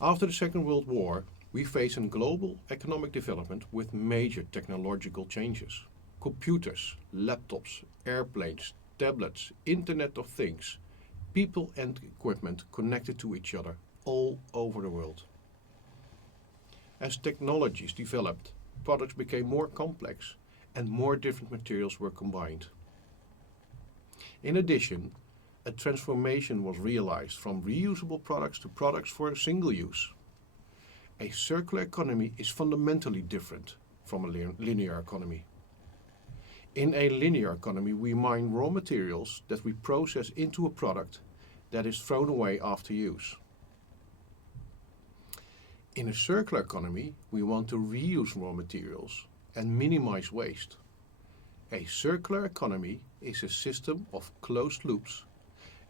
After the Second World War, we face a global economic development with major technological changes. Computers, laptops, airplanes, tablets, Internet of Things, people and equipment connected to each other all over the world. As technologies developed, products became more complex and more different materials were combined. In addition, a transformation was realized from reusable products to products for single use. A circular economy is fundamentally different from a linear economy. In a linear economy, we mine raw materials that we process into a product that is thrown away after use. In a circular economy, we want to reuse raw materials and minimize waste. A circular economy is a system of closed loops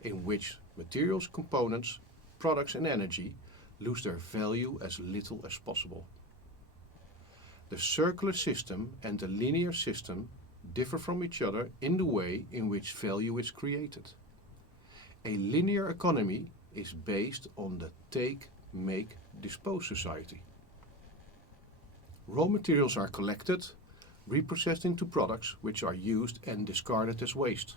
in which materials, components, products and energy lose their value as little as possible. The circular system and the linear system differ from each other in the way in which value is created. A linear economy is based on the take, make, dispose society. Raw materials are collected, reprocessed into products which are used and discarded as waste.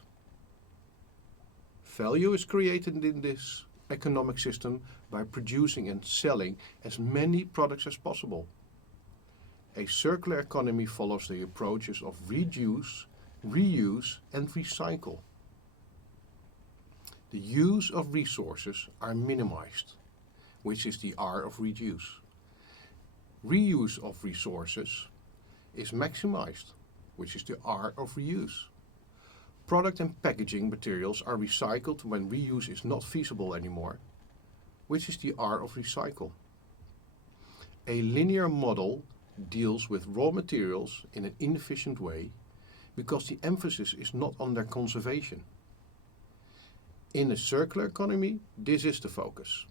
Value is created in this economic system by producing and selling as many products as possible. A circular economy follows the approaches of reduce, reuse and recycle. The use of resources are minimized, which is the R of reduce. Reuse of resources is maximized, which is the R of reuse. Product and packaging materials are recycled when reuse is not feasible anymore, which is the R of recycle. A linear model deals with raw materials in an inefficient way because the emphasis is not on their conservation. In a circular economy, this is the focus.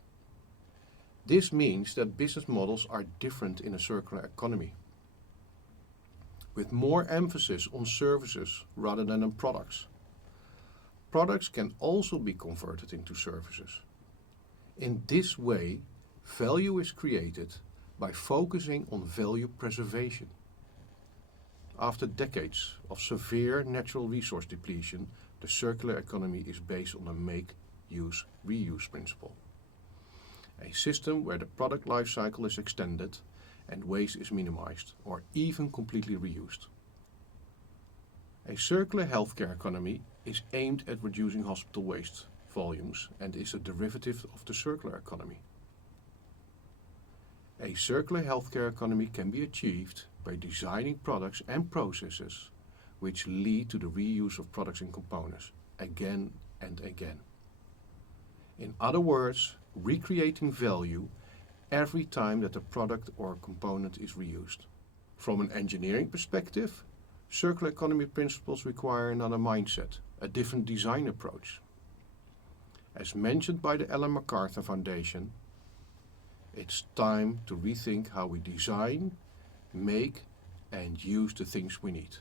This means that business models are different in a circular economy, with more emphasis on services rather than on products. Products can also be converted into services. In this way, value is created by focusing on value preservation. After decades of severe natural resource depletion, the circular economy is based on a make, use, reuse principle. A system where the product life cycle is extended and waste is minimized or even completely reused. A circular healthcare economy is aimed at reducing hospital waste volumes and is a derivative of the circular economy. A circular healthcare economy can be achieved by designing products and processes which lead to the reuse of products and components again and again. In other words, recreating value every time that a product or component is reused. From an engineering perspective, circular economy principles require another mindset, a different design approach. As mentioned by the Ellen MacArthur Foundation, it's time to rethink how we design, make and use the things we need.